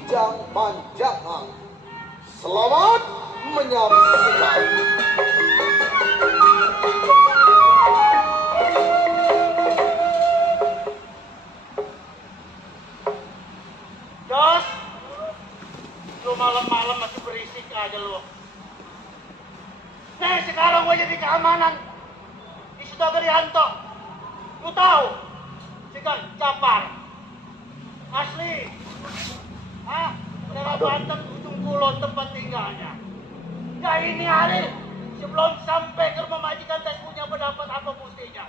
Kijang Panjang. Selamat menyaksikan. Jos, lu malam-malam masih berisik aja lu. Nih sekarang gue jadi keamanan di Sudagerianto. Lu tahu si Japar asli, daerah Banten Ujung Kulon tempat tinggalnya. Ya ini hari sebelum sampai ke rumah majikan tes punya pendapat apa mestinya.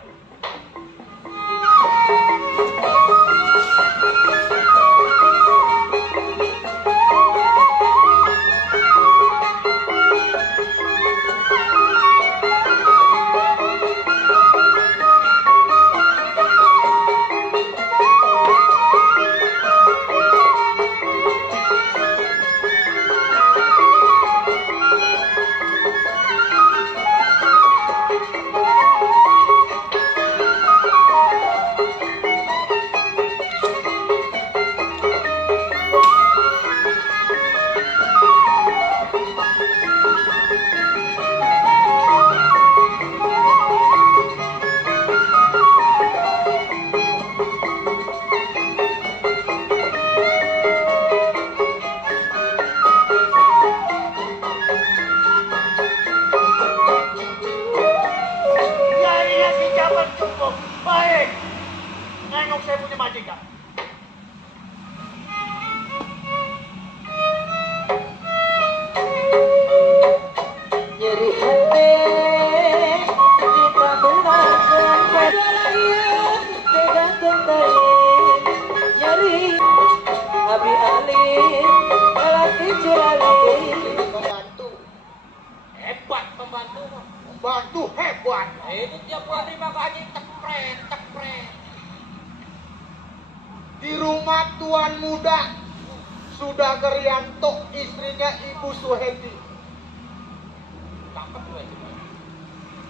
Cukup baik, nengok saya punya majikan. Nyeri hati kita benarkan pada lain pegang tali nyeri abi alin lelaki curalin Pembantu hebat. itu tiap hari mah gaji cepret. Di rumah tuan muda Sudagerianto, istrinya Ibu Suhedi. Cakep gue.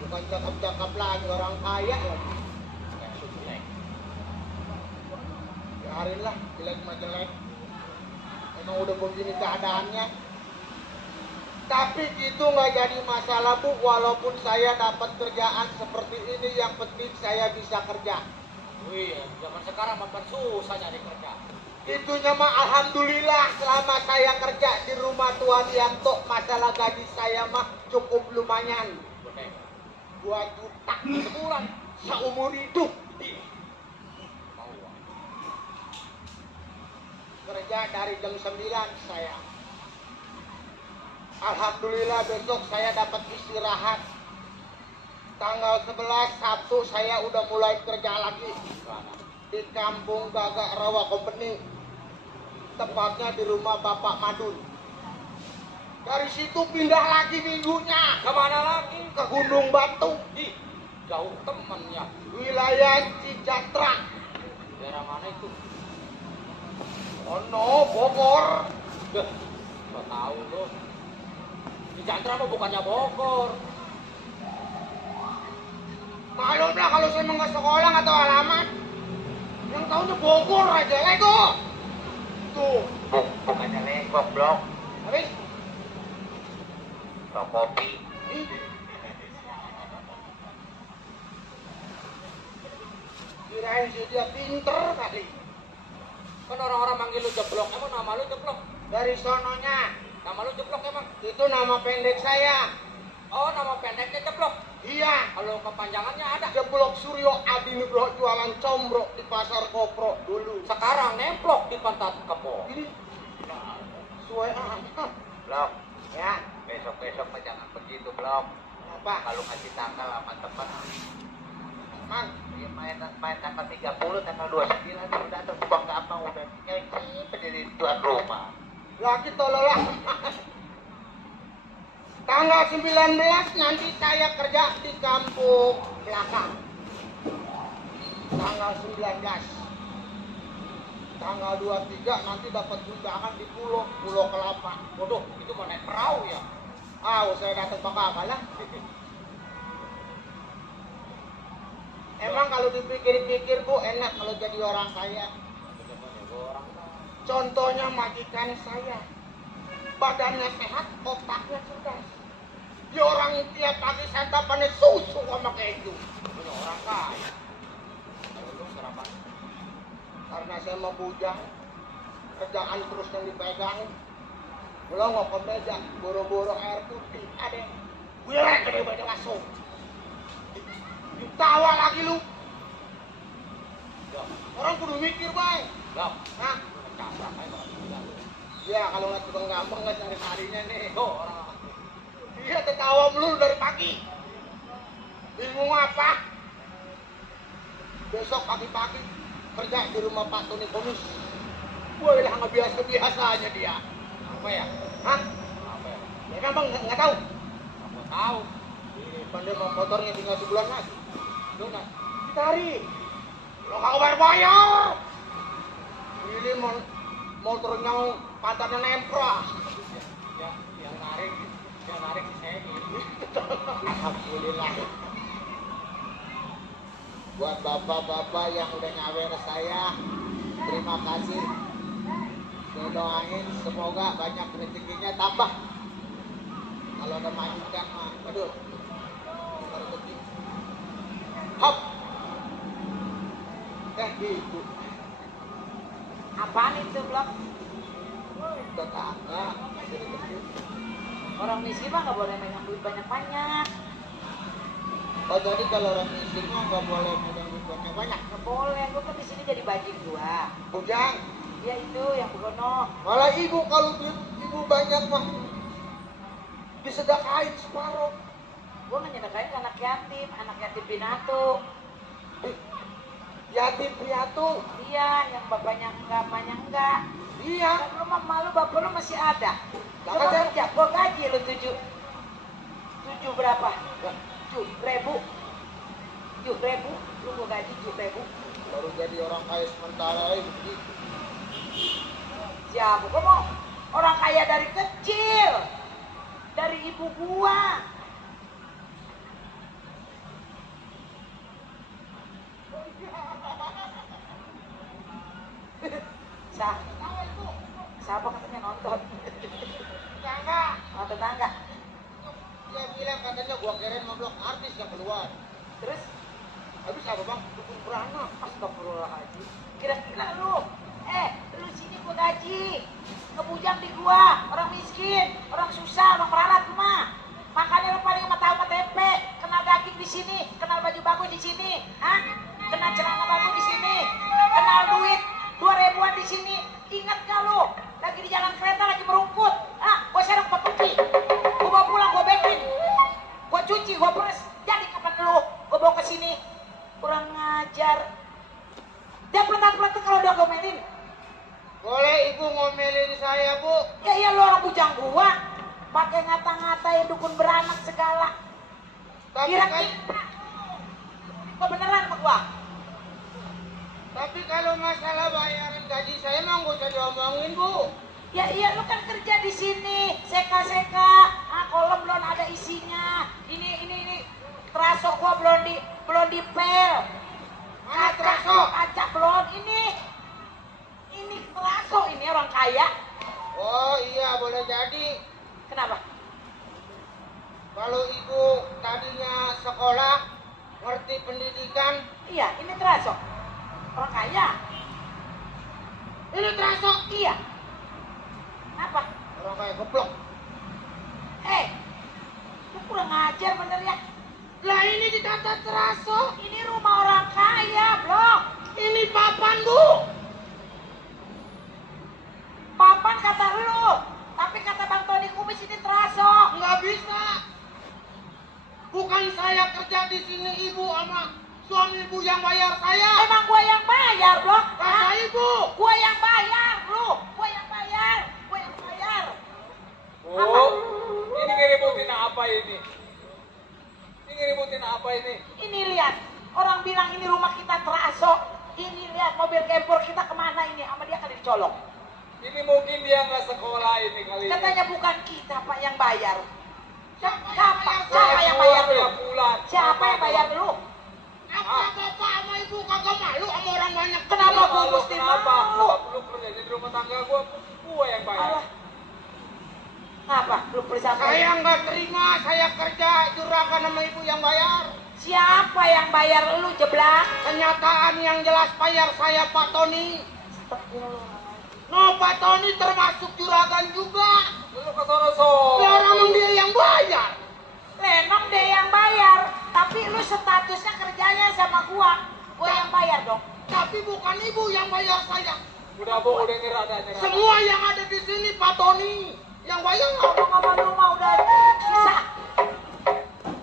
Bukan cakep-cakep lagi, orang kaya lagi. Biarinlah, jelek mah jelek. Emang udah begini keadaannya. Tapi itu nggak jadi masalah Bu, walaupun saya dapat kerjaan seperti ini, yang penting saya bisa kerja. Wih, zaman sekarang makan susah nyari kerja. Itunya mah alhamdulillah, selama saya kerja di rumah Tuan Yanto, masalah gaji saya mah cukup lumayan. 2 juta sebulan seumur hidup. Kerja dari jam 9 saya. Alhamdulillah besok saya dapat istirahat. Tanggal 11 Sabtu saya udah mulai kerja lagi di Kampung Gagak Rawa Company, tepatnya di rumah Bapak Madun. Dari situ pindah lagi minggunya. Kemana lagi? Ke Gunung Batu, Ih, jauh temennya. wilayah Cijatra. Daerah mana itu? Ono, Bogor. Gak tahu loh. Di Chandra mah bukannya Bogor. Malum lah kalau saya nggak sekolah nggak tahu alamat. Yang tahunya Bogor aja lah itu. Tuh. Bukannya Legok, Blok. Habis? Kopi. Ih. Kirain sih dia pinter kali. Kan orang-orang manggil lu Jeblok. Emang nama lu Jeblok? Dari sononya. Nama lu Jeblok emang? Itu nama pendek saya. Oh, nama pendeknya Jeblok. Iya. Kalau kepanjangannya ada. Jeblok Suryo Adi Nugroho, jualan combro di pasar Kopro dulu. Sekarang nemplok di pantat kebo. Ini suai amat. Blok, Ya. besok-besok mah jangan begitu, Blok. Apa? Kalau ngasih tanggal sama temen, Man. dia main tanggal 30, tanggal 29 udah terbang gampang, udah nyanyi jadi tuan rumah. Laki tololah. Tanggal 19 nanti saya kerja di kampung belakang. Tanggal 19. Tanggal 23 nanti dapat undangan di Pulau Kelapa. Waduh, itu mau naik perahu ya? Saya datang bakal lah. Emang kalau dipikir-pikir Bu, enak kalau jadi orang kaya. Contohnya majikan saya. Badannya sehat, otaknya cerdas. Dia orang tiap pagi santapannya susu sama keju. Ini orang kaya. Itu serapan. Karena saya mau bujang, kerjaan terus yang dipegang. Belum mau ke meja, boro-boro air putih. Ada wirek ke dia baca langsung. Ditawa lagi lu. Orang kudu mikir, Bang. Hah? Caprak aja. Ya, kalau nggak tukang gampang nggak cari-carinya nih. Orang. Dia tertawa melulu dari pagi. Bingung apa? Besok pagi-pagi kerja di rumah Pak Tony Bonus. Wah, lah nggak biasa-biasanya dia. Apa ya? Hah? Apa ya? Ya kan Bang, nggak tahu. Nggak tahu. Ini pandai mau motornya tinggal sebulan lagi. Lu nggak? Ditarik. Lo nggak bayar. Ini motornya pantatnya nempel. Ya, yang narik si Segi. Alhamdulillah. Buat bapak-bapak yang udah nyawer saya, terima kasih. Saya doain semoga banyak rezekinya tambah. Kalau ada majikan mah, aduh, rezeki. Hop. Ibu. Apaan itu, Blok? Tetangga, masih rezeki. Orang miskin mah nggak boleh megang duit banyak-banyak. Oh jadi kalau orang miskin mah nggak boleh megang duit banyak-banyak. Nggak boleh, gua kan di sini jadi bajing gua. Bujang. Dia itu yang begono. Malah ibu kalau duit ibu banyak mah disedekain separuh. Gua nggak nyedekain ke anak yatim piatu. Yatim piatu. Iya, yang bapaknya enggak, mamanya enggak. Iya. Kan lu mah malu, bapak lu masih ada. Lah, Coba kan- kerja, gua gaji lu 7 berapa? 7.000. 7.000, lu gua gaji 7.000. Baru jadi orang kaya sementara begitu. Siapa? Gua mau orang kaya dari kecil. Dari ibu gua. Siapa katanya nonton? Tetangga. Oh, tetangga. Dia bilang katanya gua kirain mau blok artis yang keluar. Terus Habis apa bang? Dukun beranak. astagfirullahaladzim. Kira-kira lu sini gua gaji. Ngebujang di gua, orang miskin, orang susah, orang melarat lu mah. Makanya lu paling mah tahu KTP, kenal daging di sini, kenal baju bagus di sini, hah? Kenal celana bagus di sini, kenal duit 2.000-an di sini. Ingat gak lu? Lagi di jalan kereta lagi merungkut. Ah, gua serang ke tepi. Gua bawa pulang, gua bekin. Gua cuci, gua peres. Jadi kapan lu gua bawa ke sini? Kurang ngajar. Dia peletat-peletat kalau udah ngomelin. Boleh ibu ngomelin saya bu? Ya iya lu orang bujang gua. Pakai ngata-ngatain dukun beranak segala. Tapi Kira-kira kan, gua beneran sama gua. tapi kalau masalah bayaran gaji saya mah nggak usah diomongin bu. Ya iya lu kan kerja di sini, seka-seka. Ah, kolom belum ada isinya. Ini terasok gua belum dipel. Mana terasok? Kaca belum ini terasok ini orang kaya. Oh iya boleh jadi. Kenapa? Kalau ibu tadinya sekolah, ngerti pendidikan, Iya, ini terasok. Orang kaya. ini terasok. Iya. Kenapa? Orang kayak geblok. Lu kurang ngajar bener ya. Lah ini dikata terasok. Ini rumah orang kaya, Blok. Ini papan bu. Papan kata lu, tapi kata Bang Tony Kumis ini terasok. Nggak bisa. Bukan saya kerja di sini ibu sama suami ibu yang bayar saya. Emang gua yang bayar, Blok. Kata ibu. Gua yang bayar, lu. Gua yang bayar. Oh, ini ngeributin apa ini? Ini ngeributin apa ini? Ini lihat, orang bilang ini rumah kita terasok. Ini lihat mobil Kempor kita kemana ini? Sama dia kali dicolong. Ini mungkin dia nggak sekolah ini kali ini. Katanya bukan kita Pak yang bayar. Siapa Saya yang bayar keluar lu? tiap bulan. Siapa yang bayar lu? Apa bapak sama ibu kagak malu sama orang banyak? Kenapa gua Malu, mesti kenapa? malu? Sebab lu kerja di rumah tangga Ngapa? Belum sampai. Saya nggak terima, saya kerja juragan sama ibu yang bayar. Siapa yang bayar lu jeblak? Kenyataan yang jelas bayar saya Pak Tony. Astagfirullah. No, Pak Tony termasuk juragan juga. Lu ke sono-sono. Biar emang dia yang bayar. Lenong deh yang bayar, tapi lu statusnya kerjanya sama gua yang bayar dong. Tapi bukan ibu yang bayar saya. Udah Bu, udah nyerah dah, nyerah. Semua yang ada di sini Pak Tony yang bayar. Ngomong sama lu mah udah bisa.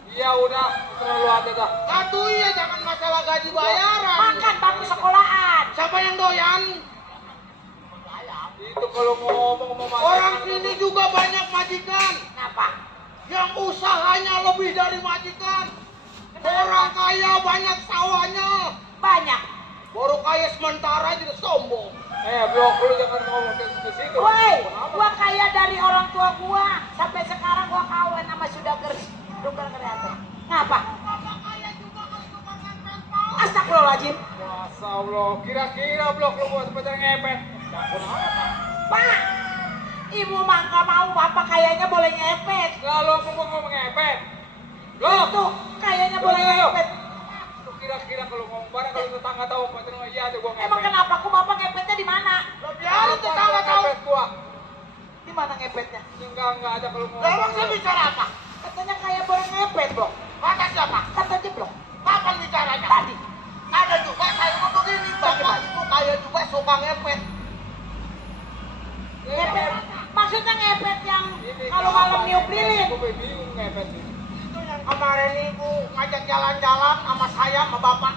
Iya udah, terlalu ada dah. Satu iya, jangan masalah gaji bayaran. Makan bangku sekolahan. Siapa yang doyan? Itu kalau ngomong mau makan. Orang sini juga banyak majikan Kenapa? yang usahanya lebih dari majikan. Orang kaya banyak sawahnya. Banyak. Baru kaya sementara jadi sombong. Blok lu jangan ngomong ke situ. Woi, Kenapa? gua kaya dari orang tua gua. Sampai sekarang gua kawin sama Sudager Kreator. Ngapa? Astagfirullahaladzim. Masa Allah, kira-kira blok lu buat pacar ngepet. Pak, ibu mah nggak mau bapak kayaknya boleh ngepet. Kalau ngomong ngepet. Blok. Itu kayaknya boleh ngepet. Lu kira-kira kalau ngomong bareng kalau tetangga tahu pacar lu iya tuh gua ngepet. Emang kenapa? Aku bapak ngepetnya di mana? Biarin tetangga tahu. Ngepet gua. Di mana ngepetnya? Enggak ada kalau ngomong. Emang saya bicara apa? Katanya kayak boleh ngepet, Bro. Kata siapa? Kata jeblok. Kapan bicaranya? Tadi. Ada juga saya ngomong begini, bapak itu kaya juga suka ngepet. Ngepet. Maksudnya ngepet yang Ini kalau malam niup lilin. Gua bingung ngepet ini. Itu yang kemarin ibu ngajak jalan-jalan sama saya sama bapak.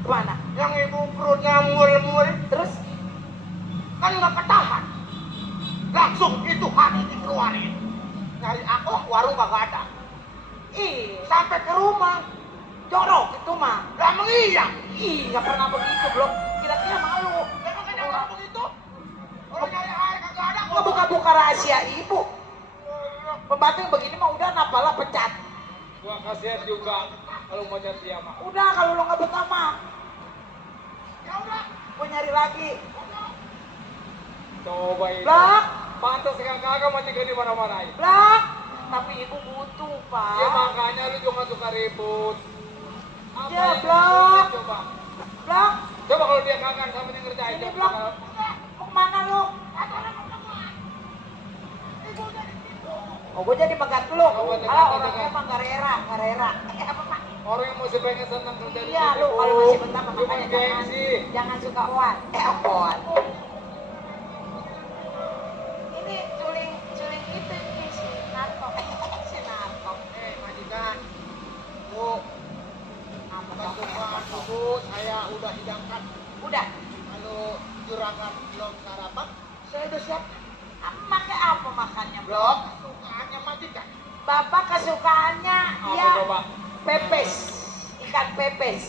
Kemana? Yang ibu perutnya mul-mul, Terus? kan nggak ketahan. Langsung itu hari dikeluarin. Nyari aku warung kagak ada. Ih, Sampai ke rumah. jorok itu mah. Lah emang iya. Ih, nggak pernah begitu, Bro. Kira-kira malu. Emang kan yang begitu. Orang nyari air kagak ada. Nggak buka-buka rahasia ibu. Pembantu yang begini mah udah napalah pecat. Gua kasihan juga kalau mau cari dia mah. Udah kalau lo nggak betah mah, Ya udah. gue nyari lagi. Coba itu. Blok, Pantas kagak majikan di mana-mana. blok. Tapi ibu butuh, Pak. Ya makanya lu jangan suka ribut. Apa Ya, yang Blok. ribut, coba? Blok, Coba kalau dia kagak sama dia ngerjain. ini coba. blok. Mau kemana lu? Oh, gue jadi pegat lu. Oh, jangan, Alah, orangnya jangan. emang gak rera, gak rera. Apa, Pak? Orang yang masih pengen senang kerja di Iya, sini, lu Bu. kalau masih betah mah Lu makanya kan jangan, gengsi. jangan suka oan. Oan. Ini suling itu nih si Narto. Si Narto. Majikan. Bu, Apa bantuan ibu saya udah hidangkan. Udah. Kalau juragan belum sarapan, saya udah siap. Pakai apa makannya, Bro? Blok, kesukaannya majikan. Bapak kesukaannya Apa ya coba? pepes, ikan pepes.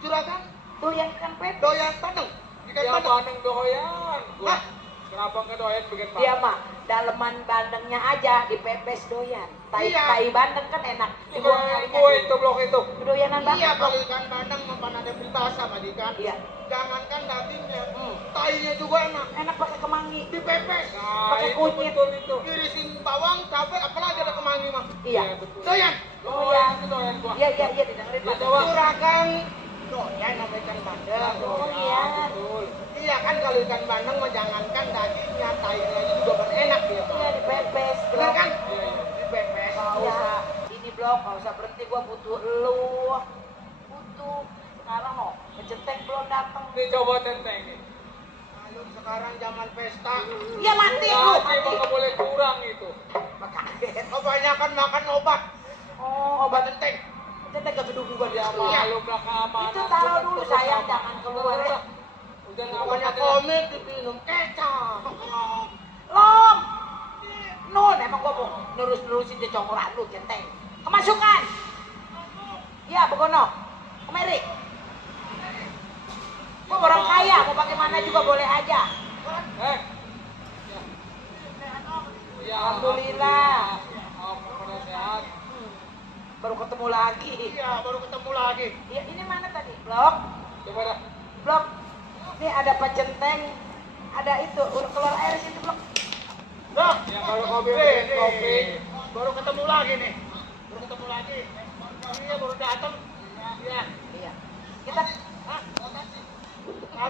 Juragan Tuh yang ikan pepes. doyan padang. Ikan Dia padang. bandeng doyan. Gua. Hah? Kenapa nggak doyan bikin Dia mah daleman bandengnya aja dipepes doyan. Tai Iya. tai bandeng kan enak. Bukan gue itu blok itu. Doyanan banget. Iya, kalau ikan bandeng memang ada peribahasa majikan. Iya. Jangankan dagingnya, Hmm. tainya juga enak. Enak pakai kemangi. Dipepes, Nah, Pakai itu kunyit. betul itu. irisin bawang, cabai, apalagi ada kemangi mah. Iya. betul. Doyan. Doyan itu doyan gua. Iya didengerin Ya, Pak. coba. Juragan doyan sama ikan bandeng. Doyan. Betul. Iya kan kalau ikan bandeng mah jangankan dagingnya, tainya juga kan enak dia Iya Pak. dipepes. Bener kan? Iya, iya. Dipepes. Gak usah ini blok, gak usah berhenti, gua butuh lu. Butuh. Sekarang no, kecenteng belum datang. Ini coba tenteng nih. Ayo sekarang zaman pesta. Ya mati lu, Gaji mati. mah nggak boleh kurang itu. Kaget. Kebanyakan makan obat. Oh, obat Tenteng. kecenteng gak gedung gua di Ya rumah. malu belakang mana. Itu taruh dulu sayang, jangan keluar ya. Udah nggak Bukannya apa-apa. komik diminum kecap. Lom. Nun, emang gua mau nerus-nerusin dia congrak lu centeng. Kemasukan. Ya, begono. Kemari. Gua orang kaya, mau pakai mana juga boleh aja. Ya. Ya, Alhamdulillah. Alhamdulillah sehat. Baru ketemu lagi. Iya, baru ketemu lagi. Ya, ini mana tadi? Blok. Coba dah. Blok. Ini ada pecenteng. Ada itu, udah keluar air situ blok. Loh, Ya kalau kopi nih, bikin kopi. baru ketemu lagi nih. Baru ketemu lagi. Iya, baru datang. Iya. Iya. Kita Hah?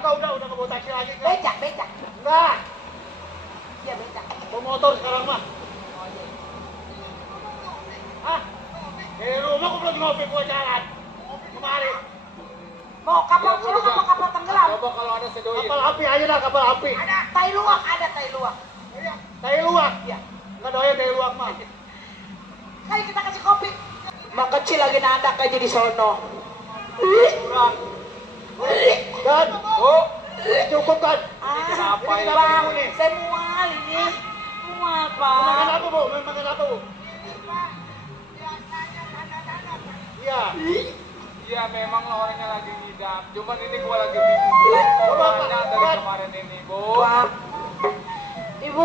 Kagak udah ke bawa taksi lagi kan? becak. Enggak. Iya becak. Bawa motor sekarang mah. Hah? Di rumah gua belum ngopi gua jalan. Kemari. Mau kapal Ya, suruh udah. apa kapal tenggelam? Coba kalau ada sedoyin. Kapal api aja lah, kapal api. Ada tai luwak, ada tai luwak. Tai luwak. Iya. Enggak doyan tai luwak mah. Kali kita kasih kopi. Mak kecil lagi nandak aja di sono. Kurang. Dan, Oh, cukup kan? kenapa ini ini? bang, ini? Saya mual ini. Mual, Makan Pak. apa, Bu? Makan apa, Bu? Iya. Iya memang orangnya lagi ngidam. Cuman ini gua lagi bingung. Coba, Pak. Tanya dari Pak. kemarin ini, Bu. Pak, Ibu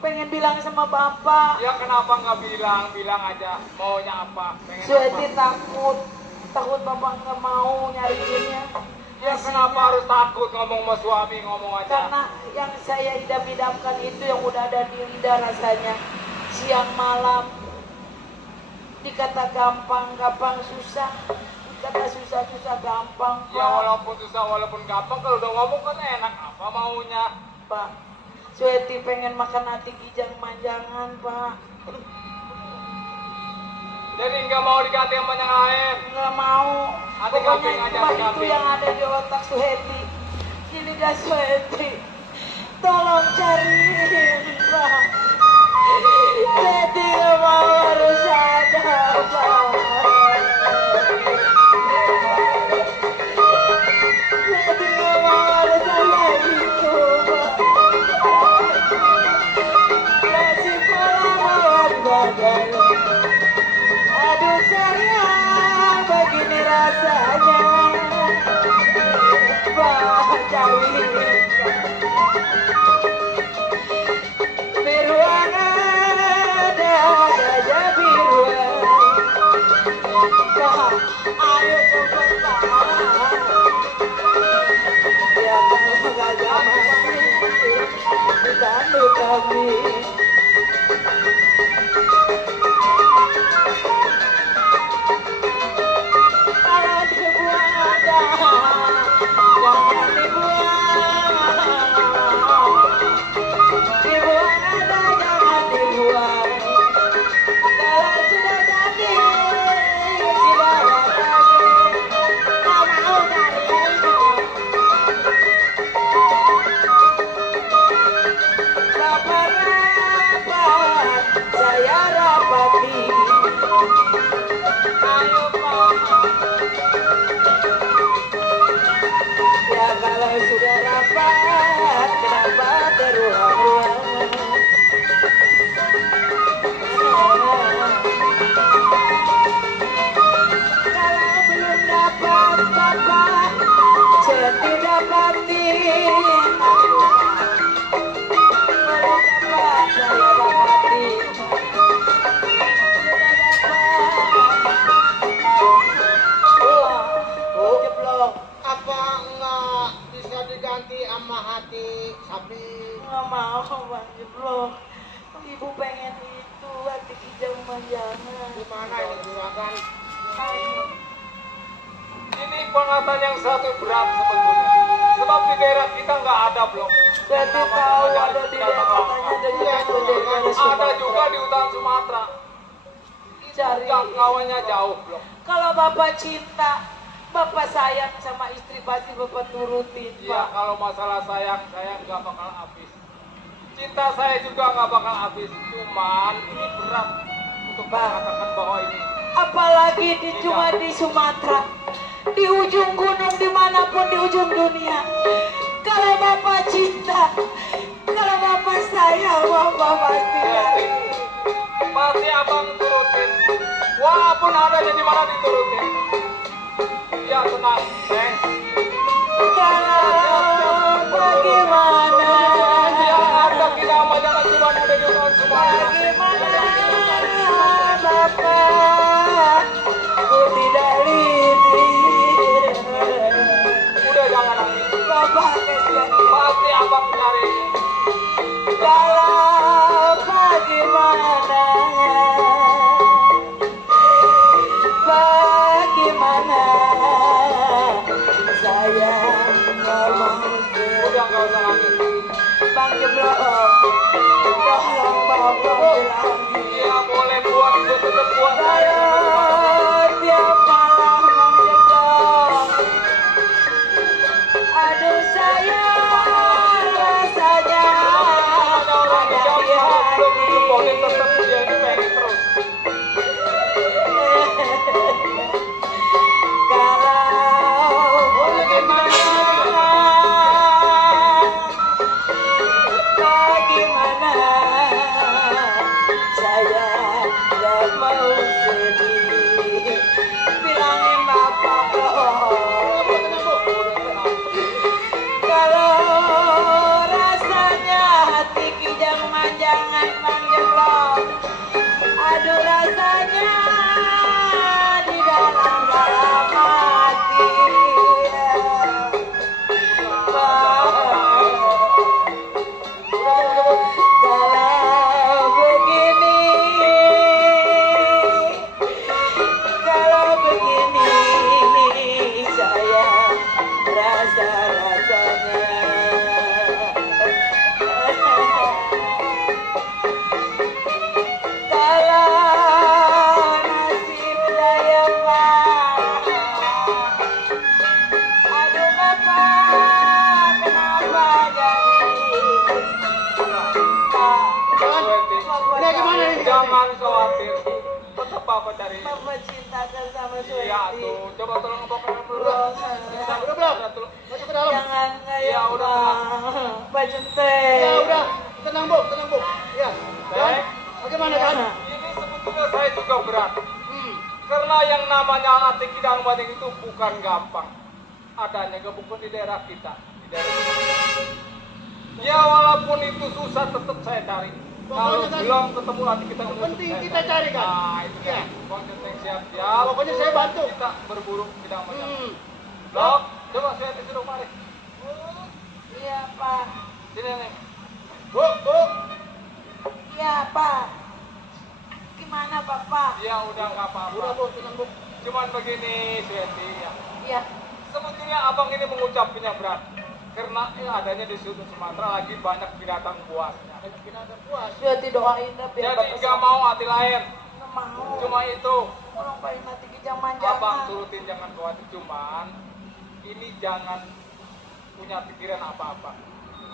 pengen bilang sama Bapak. Ya kenapa nggak bilang aja maunya apa, pengen Sueti apa. takut Bapak nggak mau nyariinnya. Ya kenapa harus takut ngomong sama suami, ngomong aja. Karena yang saya idam-idamkan itu yang udah ada di lidah rasanya. Siang malam dikata gampang susah, dikata susah gampang. Ya walaupun susah, walaupun gampang, kalau udah ngomong kan enak, apa maunya. Pak, Sueti pengen makan hati kijang manjangan, Pak. Jadi nggak mau diganti sama yang lain. Nggak mau. Hati Pokoknya kambing aja, cuma hati itu kambing. yang ada di otak Suheti. Ini dah Suheti. Tolong cariin, Pak. Suheti nggak mau harus ada, Pak. Suheti nggak mau harus ada itu, Pak. Masih melawan badan. Aduh sayang, begini rasanya. Pak Jawi, biruan ada gajah biruan. Pak, ayo cepat Pak. Ya kalau gajah mati, ditandu kami. Kalau dibuang ada, jangan dibuang. Dibuang ada, jangan dibuang. Kalau sudah jadi, sudah lagi. Tak mau dari ini. Bapak rapat, saya rapati. Ayo Pak. Ya kalau sudah rapat, kenapa terulang-ulang? Kalau belum dapat Bapak, setidak dapati. Kalau dapat, saya dapati. Oh, jeblok. Apa enggak bisa diganti sama hati sapi? Nggak mau Bang jeblok. Ibu pengen itu hati kijang manjangan. Gimana ini juragan? Ini pengatan yang satu berat sebetulnya. Sebab di daerah kita nggak ada blok. Jadi tahu ada di daerah katanya ada juga Iya, tuh di daerah Ada Sumatera. juga di hutan Sumatera. Cari. Jangkauannya jauh blok. Kalau Bapak cinta, Bapak sayang sama istri pasti Bapak turutin, Iya, Pak. kalau masalah sayang, saya nggak bakal habis. Cinta saya juga nggak bakal habis. Cuman ini berat untuk Bang. mengatakan bahwa ini. Apalagi cuma di Sumatera, di ujung gunung dimanapun di ujung dunia. Kalau Bapak cinta, kalau Bapak sayang, Bapak pasti Jadi, pasti abang turutin. Walaupun adanya di mana diturutin. Ya tenang, Neng. kalau bagaimana, Yang ada kita sama jangan cuma udah di hutan Sumatera. bagaimana Bapak, ku tidak lidir. Udah jangan nangis. Bapak kesian. Pasti abang cari. nggak usah nangis. Bang Jeblok, tolong bapak bilangin. Iya boleh buat, gue tetap buat. Kalau tiap malam Bang Jeblok, aduh sayang rasanya Ada orang di ada di jauh belum hati. dilepotin tetap dia ini pengen terus. Kalau bagaimana saya gak mau sedih, bilangin bapak kalau rasanya hati kijang manjangan Bang Jeblok, aduh rasanya di dalam hati. Kalau begini saya rasa-rasanya kalau nasib saya Pak, aduh bapak kenapa jadi Pak? Sweti, Ini gimana ini? jangan khawatir. Tetap Papa cari. Mama cintakan sama Iya Sweti. tuh, coba tolong bapak dulu. Udah belum? Masuk ke dalam. Jangan Ya, kayak udah, baju teh. Ya udah, tenang Bu, tenang Bu. Ya. Dan Baik. bagaimana kan? Ini sebetulnya saya juga berat. Hmm. Karena yang namanya hati kidang banding itu bukan gampang. Adanya bukan di daerah kita. Di daerah kita. Ya walaupun itu susah tetap saya cari. Kalau Pokoknya kan- belum ketemu hati kita Penting kita cari kan? Nah itu Iya. kan. Pokoknya siap-siap. Pokoknya saya bantu. Kita berburu kidang banding. Hmm. Blok, coba saya disuruh mari. Iya Pak. Sini nih. Bu, Bu. Iya Pak. Gimana Bapak? Ya udah nggak apa-apa. Udah Bu, tenang Bu. Cuman begini, Sweti ya. Iya. Sebetulnya abang ini mengucapkannya berat. Karena adanya di Sudut Sumatera lagi banyak binatang buasnya. Binatang puas. Sweti doain dah biar Jadi nggak mau hati lain. Nggak mau. Cuma itu. Orang paling mati kijang Abang manjangan. turutin jangan khawatir. Cuman ini jangan punya pikiran apa-apa.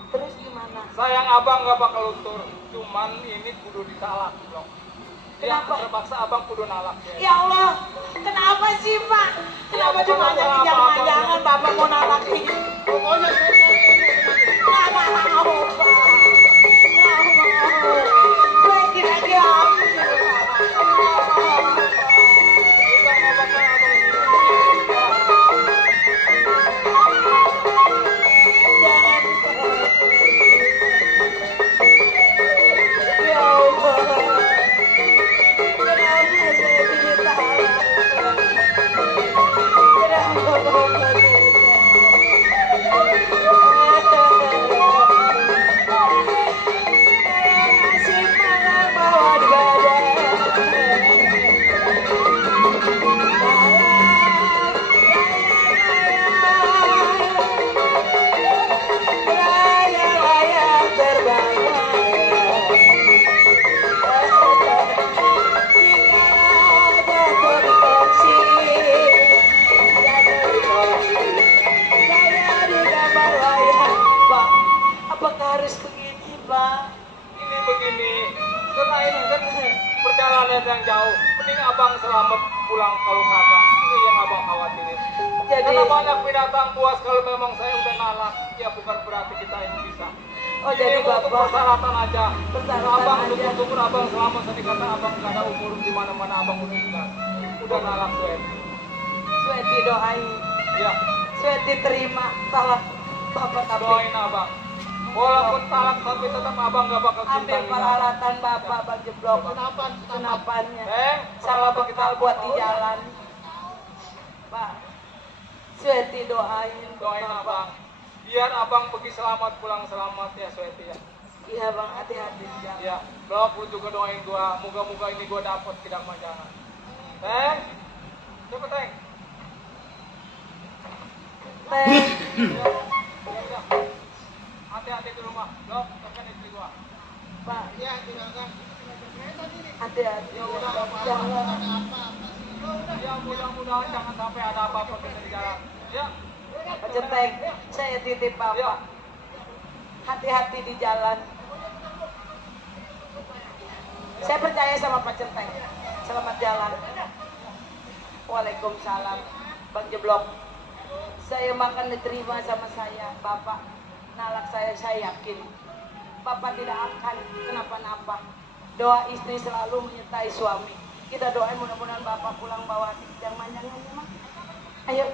Terus gimana? Sayang abang nggak bakal luntur. Cuman ini kudu ditalak dong. Ya Kenapa? terpaksa abang kudu nalak ya. Ya Allah, kenapa sih Pak? Kenapa Ya, cuma bukan ada masalah kijang apa-apa. manjangan Bapak mau nalakin? Pokoknya saya cari Bu, tenang Bu. Nggak mau Pak. Nggak mau. Sweti lagi Ya Allah. Kenapa saya ditahan? Kenapa Bapak nasib malah bawa di badan. Layang-layang terbayang. Apakah harus begini, Pak? Ini begini, karena ini kan perjalanan yang jauh. Mending abang selamat pulang kalau kagak. Ini yang abang khawatirin. Jadi, Karena banyak binatang buas kalau memang saya udah nalak, ya bukan berarti kita ini bisa. oh jadi Ini untuk Bapak persyaratan aja. Persyaratan Abang aja. syukur-syukur abang selamat tadi kata abang gak ada umur di mana-mana abang udah tinggal. Udah nalak tuh. Sweti doain, Ya, Sweti terima salah Bapak tapi doain abang. Walaupun talak tapi tetap abang gak bakal ambil cintaiin abang. peralatan Bapak Bang Jeblok, Senapan, senapan. senapannya, Sama sama bekal buat di jalan. Pak, Sweti doain Doain Bapak. abang. Biar abang pergi selamat pulang selamat ya Sweti ya. Iya Bang, hati-hati di jalan. Ya, blok lu juga doain gua. Moga-moga ini gua dapet kidang manjangan. Teng, cepet Teng. Teh, Ya, ya udah. Pak, Ya, tinggalkan. hati-hati Ya ya, udah, Pak. apa-apa, Jangan. ada apa-apa sih. Ya mudah-mudahan jangan sampai ada apa-apa kita di jalan. Ya. Pak Centeng, saya titip Ya. Bapak. Hati-hati di jalan. Saya percaya sama Pak Centeng. Selamat jalan. Waalaikumsalam. Bang Jeblok. Saya makan diterima sama saya, Bapak. Nalak saya yakin. Bapak tidak akan kenapa-napa. Doa istri selalu menyertai suami. Kita doain mudah-mudahan Bapak pulang bawa hati yang manjangnya, Mak. Ayo.